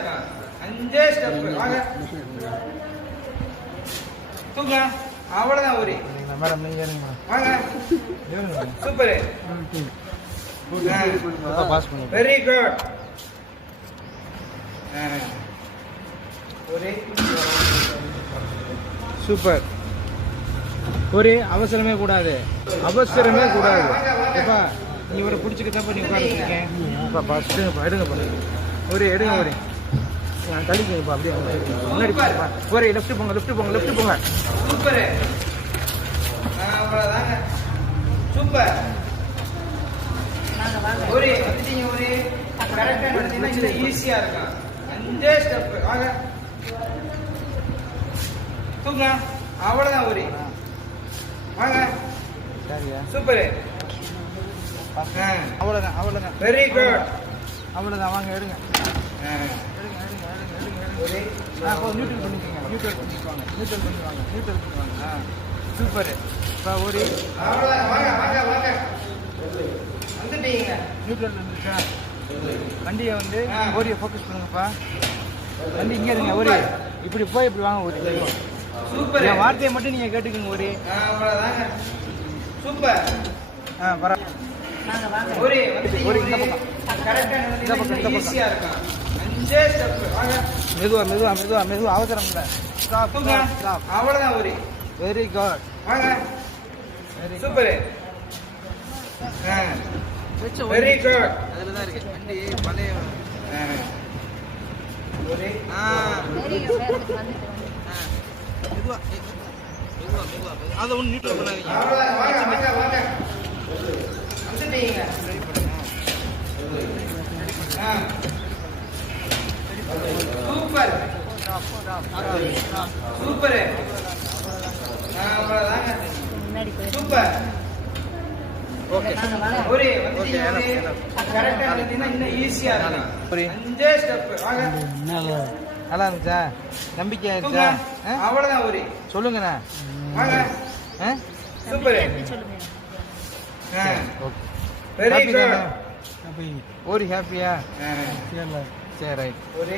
இருக்கான். 5 ஸ்டெப். வாங்க. தூங்க. அவ்வளவுதான் ஊரி. மேடம் நீங்க ஏறுங்க மேடம். வாங்க. ஏறுங்க. சூப்பர். பாஸ் பண்ணி. Very good. ஊரி. சூப்பர். ஒரு அவசரமே கூடாது. அவசரமே கூடாது. எப்பா நீ இவரை பிடிச்சிக்கிட்டப்ப நீ உட்காந்துருக்கேன். இப்போ பாஸ் எடுங்க பாருங்க. ஒரு எடுங்க ஒரு தள்ளிப்பா அப்படியே முன்னாடி பாருப்பா. ஒரு லெஃப்ட் போங்க லெஃப்ட் போங்க லெஃப்ட் போங்க. சூப்பர். அவ்வளவுதாங்க. சூப்பர். ஒரு வந்துட்டீங்க ஒரு கரெக்டா நடந்தீங்கன்னா ஈஸியா இருக்கும். 5 ஸ்டெப். வாங்க. தூங்க. அவ்வளவுதான் ஒரு வாங்க. சரியா சூப்பர். அவ்வளோதான் அவ்வளோதான். Very good. அவ்வளோதான் வாங்க எடுங்க. நியூட்ரல் பண்ணிக்கோங்க. நியூட்ரல் பண்ணிக்குவாங்க. நியூட்ரல் பண்ணுவாங்க. நியூட்ரல் பண்ணுவாங்க. சூப்பர். இப்போ ஒரு அவ்வளவுதான். வாங்க வாங்க வாங்க. வந்துட்டீங்க. நியூட்ரல் இருந்துச்சா வண்டியை வந்து ஓரியை ஃபோக்கஸ் பண்ணுங்கப்பா. வண்டி இங்கே இருங்க. ஒரு இப்படி போய் இப்படி வாங்க. ஒரு சூப்பர். என் வார்த்தையை மட்டும் நீங்கள் கேட்டுக்கோங்க. ஒரு அவ்வளவுதாங்க. சூப்பர். வர ஒரு வந்துட்டீங்க. ஒரு இந்த பக்கம் கரெக்டா நடந்தீங்கன்னா ஈஸியா இருக்கும். 5 ஸ்டெப். வாங்க. மெதுவா மெதுவா மெதுவா மெதுவா அவசரம் இல்லை. ஸ்டாப் தூங்க. ஸ்டாப். அவ்வளவுதான் ஒரு வெரி குட். வாங்க. Very super. Very good. அதில் தான் இருக்கு வண்டி பழைய ஒரு மெதுவா மெதுவா மெதுவா அதை ஒன்று நியூட்ரல் பண்ணாதீங்க. அவ்வளவுதான். வாங்க வாங்க வாங்க. வந்துட்டீங்க. ரெடி பண்ணுங்க. சூப்பர். சூப்பர். அவ்வளவுதாங்க. சூப்பர். ஓகே ஒரு வந்துட்டீங்க. கரெக்டா நடந்தீங்கன்னா இன்னும் ஈஸியா இருக்கும். 5 ஸ்டெப். வாங்க. நல்லா இருந்துச்சா? நம்பிக்கை ஆயிடுச்சா? அவ்வளவுதான் ஒரு சொல்லுங்கண்ணா. வாங்க. சூப்பர். Very good. ஒரு ஹாப்பியா? சரி ரைட். ஒரு